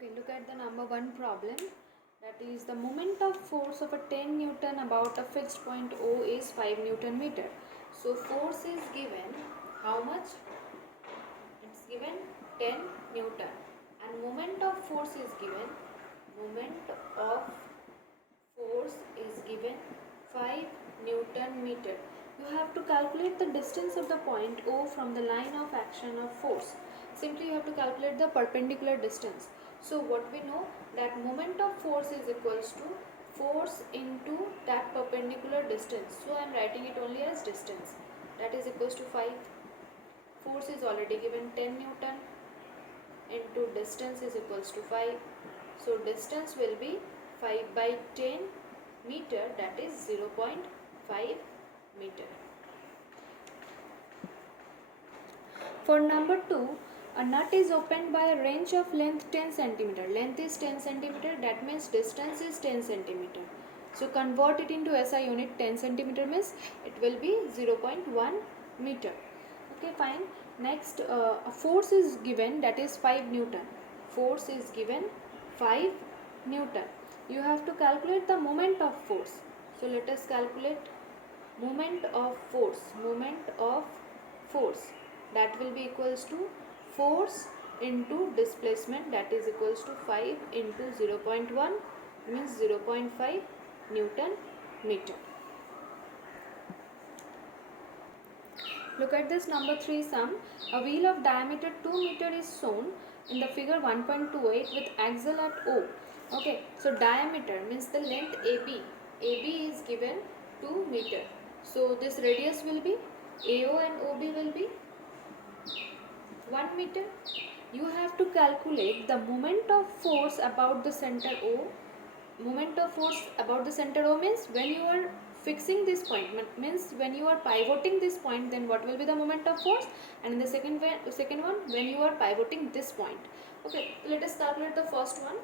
Okay, look at the number 1 problem. That is the moment of force of a 10 Newton about a fixed point O is 5 Newton meter. So force is given, how much? It's given 10 Newton. And moment of force is given, moment of force is given 5 Newton meter. You have to calculate the distance of the point O from the line of action of force. Simply you have to calculate the perpendicular distance. So what we know, that moment of force is equals to force into that perpendicular distance. So I am writing it only as distance. That is equals to 5. Force is already given 10 Newton into distance is equals to 5. So distance will be 5 by 10 meter, that is 0.5 meter. For number 2, a nut is opened by a wrench of length 10 cm. Length is 10 cm, that means distance is 10 cm. So convert it into SI unit. 10 cm means it will be 0.1 meter. Okay, fine. Next, a force is given, that is 5 Newton. Force is given 5 Newton. You have to calculate the moment of force. So let us calculate moment of force. Moment of force, that will be equals to force into displacement, that is equals to 5 into 0.1 means 0.5 Newton meter. Look at this number 3 sum. A wheel of diameter 2 meter is shown in the figure 1.28 with axle at O. Okay, so diameter means the length AB. AB is given 2 meter. So this radius will be, AO and OB will be 1 meter. You have to calculate the moment of force about the center O. Moment of force about the center O means when you are fixing this point, means when you are pivoting this point, then what will be the moment of force, and in the second one when you are pivoting this point. Okay, let us calculate the first one.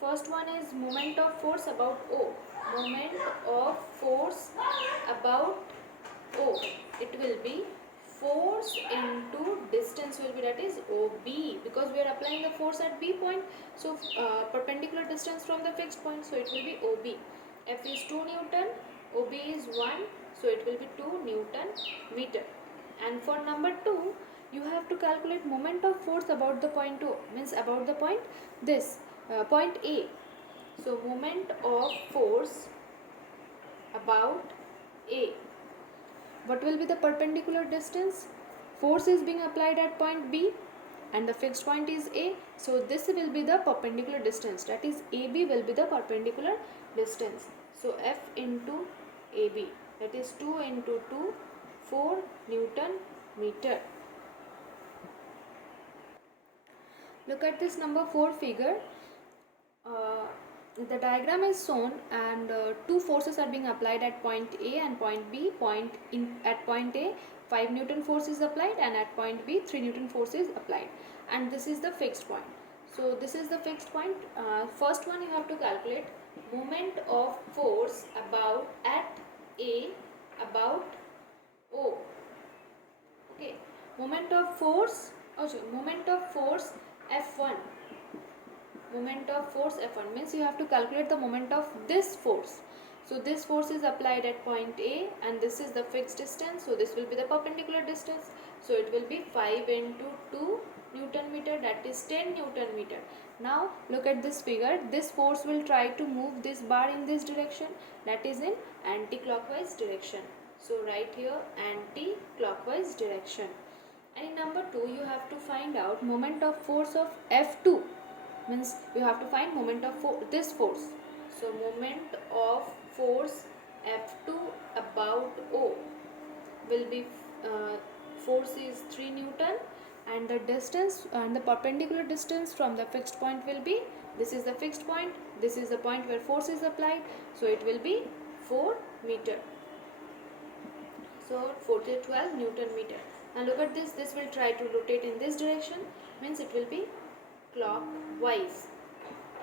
First one is moment of force about O. Moment of force about O, it will be force into distance will be, that is OB, because we are applying the force at B point. So perpendicular distance from the fixed point, so it will be OB. F is 2 Newton, OB is 1, so it will be 2 Newton meter. And for number 2, you have to calculate moment of force about the point O, means about the point this point A. So moment of force about A. What will be the perpendicular distance? Force is being applied at point B and the fixed point is A. So this will be the perpendicular distance, that is AB will be the perpendicular distance. So F into AB, that is 2 into 2, 4 Newton meter. Look at this number 4 figure. The diagram is shown and two forces are being applied at point A and point B. At point A 5 Newton force is applied and at point B 3 Newton force is applied, and this is the fixed point. So this is the fixed point. First one you have to calculate moment of force about at A about O. Okay, moment of force, moment of force F1. Moment of force F1 means you have to calculate the moment of this force. So this force is applied at point A and this is the fixed distance, so this will be the perpendicular distance. So it will be 5 into 2 Newton meter, that is 10 Newton meter. Now look at this figure. This force will try to move this bar in this direction, that is in anti-clockwise direction. So write here anti-clockwise direction. And in number 2 you have to find out moment of force of F2, means you have to find moment of this force. So moment of force F2 about O will be force is 3 Newton and the distance and the perpendicular distance from the fixed point will be, this is the fixed point, this is the point where force is applied, so it will be 4 meter. So 4 to 12 Newton meter. And look at this, this will try to rotate in this direction, means it will be clockwise,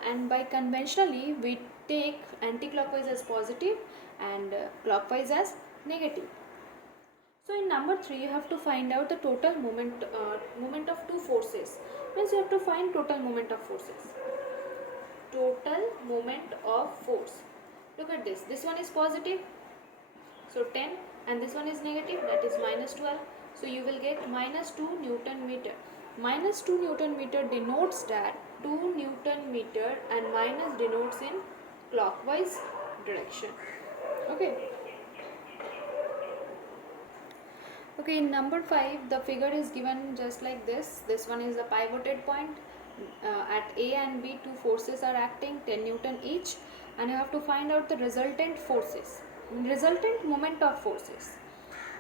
and by conventionally we take anti-clockwise as positive and clockwise as negative. So in number 3 you have to find out the total moment of two forces, means you have to find total moment of forces. total moment of force. Look at this. This one is positive, so 10, and this one is negative, that is minus 12. So you will get minus 2 Newton meter. Minus 2 Newton meter denotes that 2 Newton meter, and minus denotes in clockwise direction. Okay. Okay, in number 5, the figure is given just like this. This one is the pivoted point. At A and B, two forces are acting, 10 Newton each, and you have to find out the resultant forces, resultant moment of forces.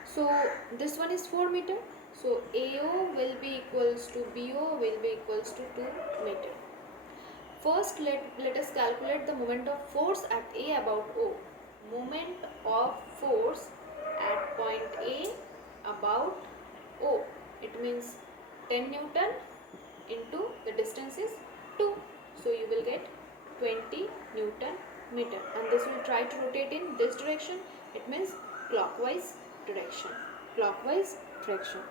So this one is 4 meter. So AO will be equals to BO will be equals to 2 meter. First, let us calculate the moment of force at A about O. Moment of force at point A about O. It means 10 Newton into the distance is 2. So you will get 20 Newton meter, and this will try to rotate in this direction. It means clockwise direction. Clockwise direction.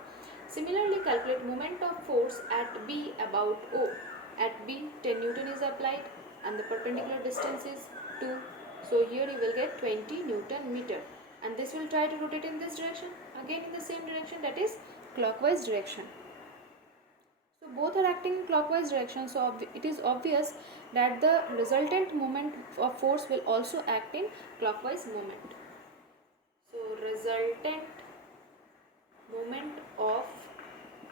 Similarly, calculate moment of force at B about O. At B, 10 Newton is applied and the perpendicular distance is 2. So here you will get 20 Newton meter, and this will try to rotate in this direction, again in the same direction, that is clockwise direction. So both are acting in clockwise direction, so it is obvious that the resultant moment of force will also act in clockwise moment. So resultant moment of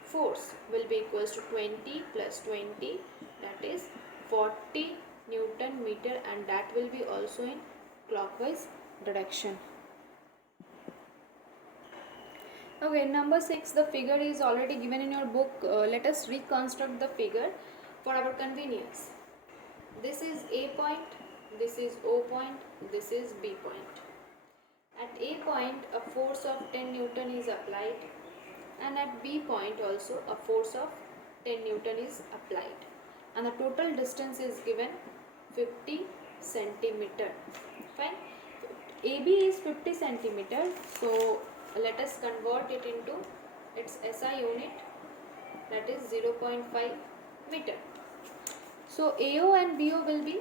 force will be equals to 20 plus 20, that is 40 Newton meter, and that will be also in clockwise direction. Okay, number 6, the figure is already given in your book. Let us reconstruct the figure for our convenience. This is A point, this is O point, this is B point. At A point, a force of 10 Newton is applied, and at B point also a force of 10 Newton is applied, and the total distance is given 50 centimeter. Fine. AB is 50 centimeter, so let us convert it into its SI unit, that is 0.5 meter. So AO and BO will be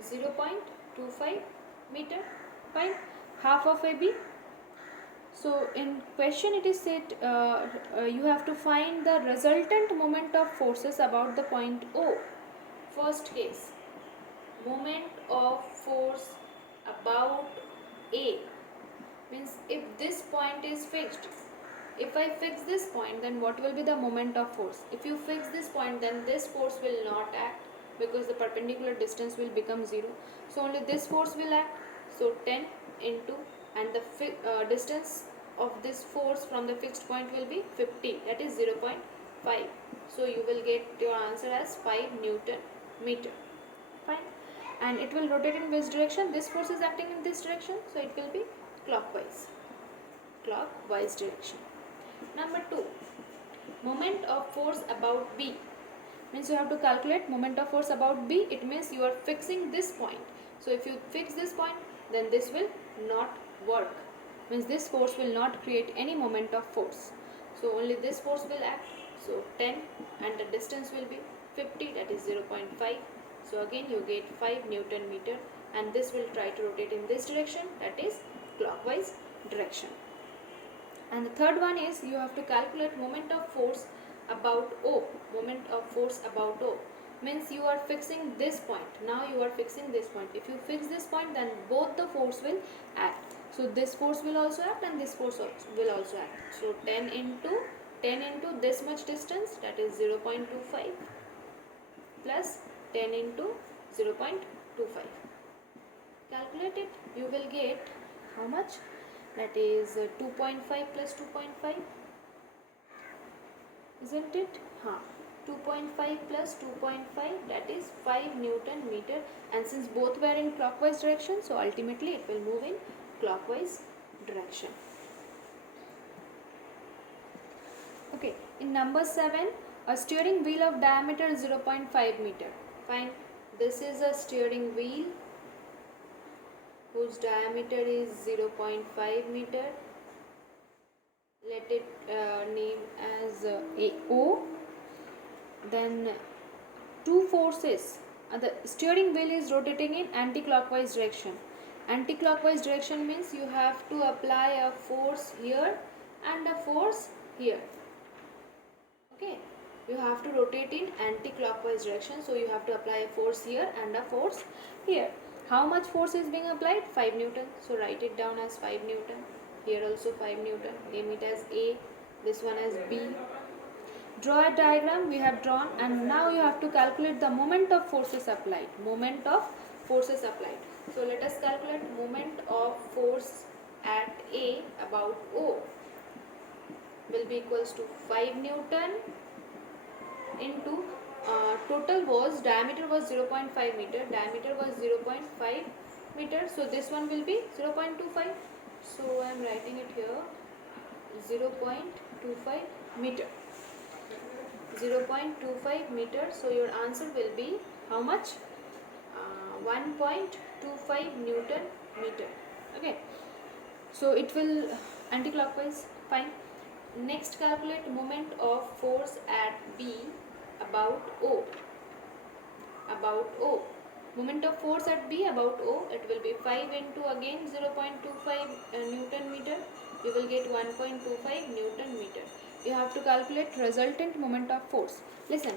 0.25 meter. Fine. Half of AB. So in question it is said you have to find the resultant moment of forces about the point O. First case, moment of force about A means if this point is fixed, if I fix this point, then what will be the moment of force? If you fix this point, then this force will not act because the perpendicular distance will become 0. So only this force will act. So 10 into, and the distance of this force from the fixed point will be 50, that is 0.5. So you will get your answer as 5 Newton meter. Fine. And it will rotate in which direction? This force is acting in this direction, so it will be clockwise direction. Number 2, moment of force about B. Means you have to calculate moment of force about B. It means you are fixing this point. So if you fix this point, then this will not work. Means this force will not create any moment of force. So only this force will act. So 10, and the distance will be 50, that is 0.5. So again you get 5 Newton meter, and this will try to rotate in this direction, that is clockwise direction. And the third one is you have to calculate moment of force about O. Moment of force about O means you are fixing this point. Now you are fixing this point. If you fix this point, then both the force will act. So this force will also act, and this force will also act. So 10 into this much distance, that is 0.25 plus 10 into 0.25. Calculate it. You will get how much? That is 2.5 plus 2.5. Isn't it? 2.5 plus 2.5, that is 5 Newton meter, and since both were in clockwise direction, so ultimately it will move in clockwise direction. Okay, in number 7, a steering wheel of diameter 0.5 meter. Fine. This is a steering wheel whose diameter is 0.5 meter. Let it name as AO. Then two forces. The steering wheel is rotating in anti-clockwise direction. Anti-clockwise direction means you have to apply a force here and a force here. Okay, you have to rotate in anti-clockwise direction, so you have to apply a force here and a force here. How much force is being applied? 5 Newton. So write it down as 5 Newton. Here also 5 Newton. Name it as A. This one as B. Draw a diagram. We have drawn, and now you have to calculate the moment of forces applied. Moment of forces applied. So let us calculate moment of force at A about O will be equals to 5 Newton into total was diameter was 0.5 meter, diameter was 0.5 meter, so this one will be 0.25. So I am writing it here 0.25 meter. 0.25 meter. So your answer will be how much? 1.25 Newton meter. Okay. So it will anti-clockwise. Fine. Next, calculate moment of force at B about O. About O. Moment of force at B about O, it will be 5 into again 0.25 Newton meter. You will get 1.25 Newton meter. You have to calculate resultant moment of force. Listen,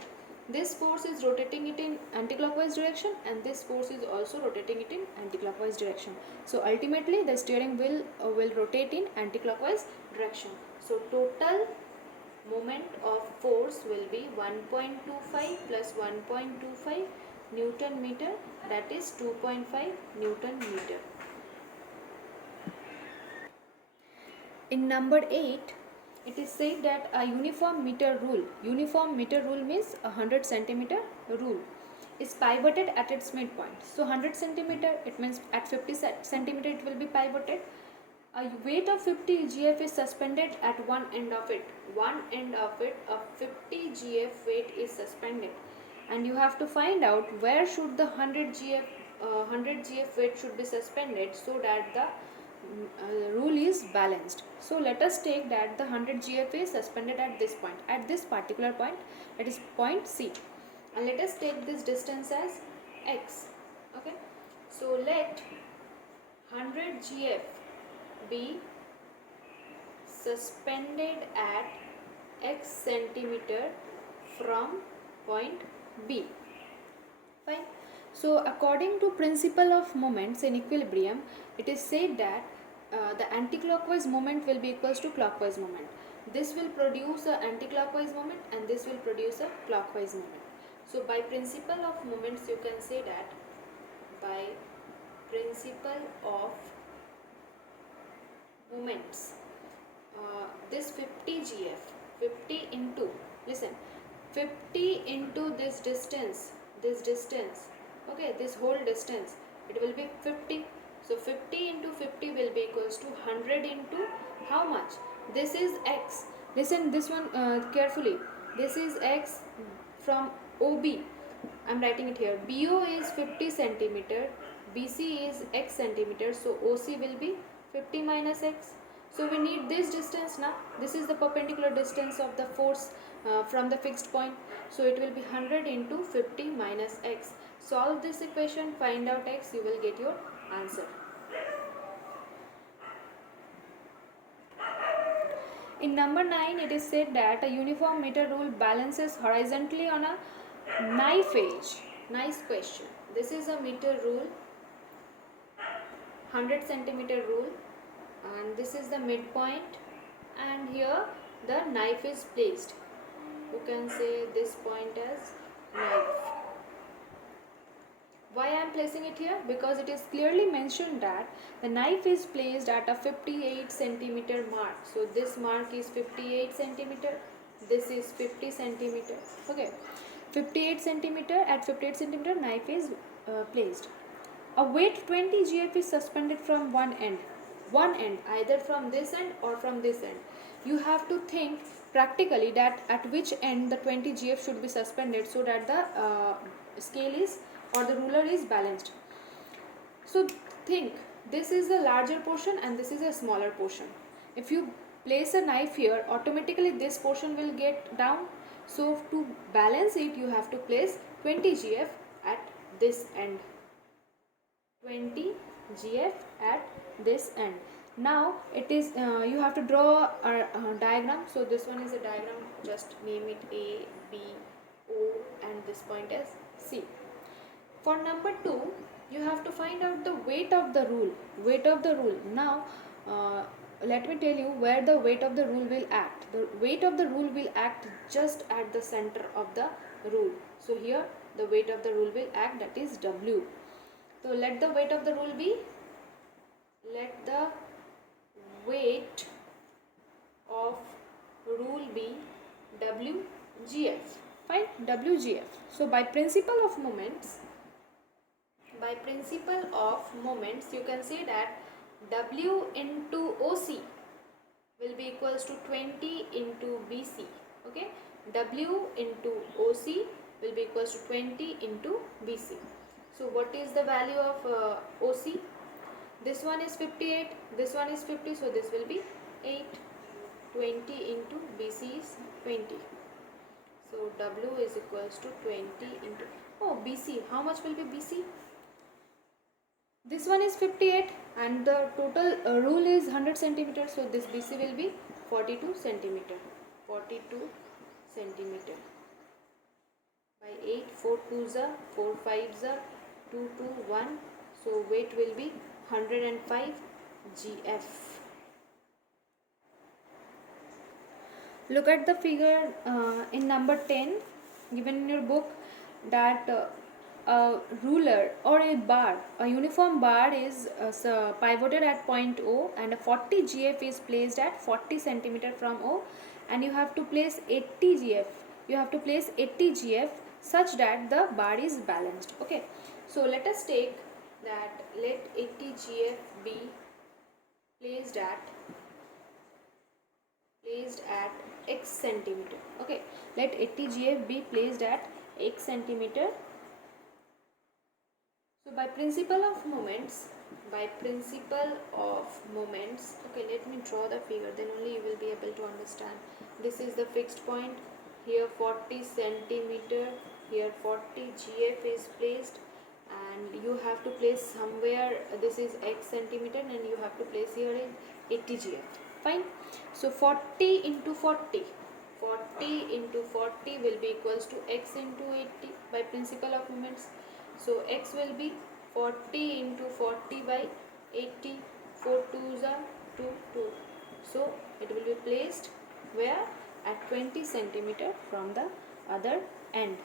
this force is rotating it in anti-clockwise direction, and this force is also rotating it in anti-clockwise direction. So ultimately the steering wheel will rotate in anti-clockwise direction. So total moment of force will be 1.25 plus 1.25 Newton meter, that is 2.5 Newton meter. In number 8, it is said that a uniform meter rule means a 100 centimeter rule, is pivoted at its midpoint. So 100 centimeter, it means at 50 centimeter it will be pivoted. A weight of 50 GF is suspended at one end of it. One end of it, a 50 GF weight is suspended, and you have to find out where should the 100 GF weight should be suspended so that the rule is balanced. So let us take that the 100 GF is suspended at this point, at this particular point, that is point C, and let us take this distance as x. Okay, so let 100 GF be suspended at x centimeter from point B. Fine. So according to principle of moments in equilibrium, it is said that the anti-clockwise moment will be equals to clockwise moment. This will produce a anti-clockwise moment, and this will produce a clockwise moment. So by principle of moments, you can say that by principle of moments, this 50 GF, 50 into, listen, 50 into this distance, okay, this whole distance, it will be 50. So 50 into 50 will be equals to 100 into how much? This is x. Listen this one carefully. This is x from OB. I am writing it here. BO is 50 centimeter. BC is x centimeter. So OC will be 50 minus x. So we need this distance now. This is the perpendicular distance of the force from the fixed point. So it will be 100 into 50 minus x. Solve this equation, find out x, you will get your answer. In number 9, it is said that a uniform meter rule balances horizontally on a knife edge. Nice question. This is a meter rule, 100 centimeter rule, and this is the midpoint, and here the knife is placed. You can say this point as knife. Why I am placing it here? Because it is clearly mentioned that the knife is placed at a 58 centimeter mark. So this mark is 58 centimeter. This is 50 centimeter. Okay, 58 centimeter, at 58 centimeter knife is placed. A weight 20 GF is suspended from one end, either from this end or from this end. You have to think practically that at which end the 20 GF should be suspended so that the scale is or the ruler is balanced. So think, this is the larger portion and this is a smaller portion. If you place a knife here, automatically this portion will get down So to balance it, you have to place 20 GF at this end. 20 GF at this end. Now it is you have to draw a diagram. So this one is a diagram, just name it A, B, O and this point is C. For number 2, you have to find out the weight of the rule. Weight of the rule. Now let me tell you where the weight of the rule will act. The weight of the rule will act just at the center of the rule. So here the weight of the rule will act, that is W. So let the weight of the rule be, let the weight of rule be WGF. Fine, WGF. So by principle of moments, you can say that W into OC will be equals to 20 into BC. Okay, W into OC will be equals to 20 into BC. So what is the value of OC? This one is 58, this one is 50, so this will be 8. 20 into BC is 20. So W is equals to 20 into, oh BC, how much will be BC? This one is 58 and the total rule is 100 centimeter, so this BC will be 42 centimeter. 42 centimeter. By 8, 4 2s are, 4 5s are, 2 2 1, so weight will be 105 GF. Look at the figure in number 10 given in your book, that a ruler or a bar, a uniform bar is pivoted at point O and a 40 GF is placed at 40 centimeter from O, and you have to place 80 GF. You have to place 80 GF such that the bar is balanced. Okay, so let us take that, let 80 GF be placed at x centimeter. Okay, let 80 GF be placed at x centimeter. So by principle of moments, okay, let me draw the figure, then only you will be able to understand. This is the fixed point, here 40 centimeter, here 40 GF is placed, and you have to place somewhere, this is x centimeter, and you have to place here in 80 GF. Fine. So 40 into 40 will be equals to x into 80 by principle of moments. So x will be 40 into 40 by 80, 4 2s are 2, 2. So it will be placed where? At 20 centimeter from the other end.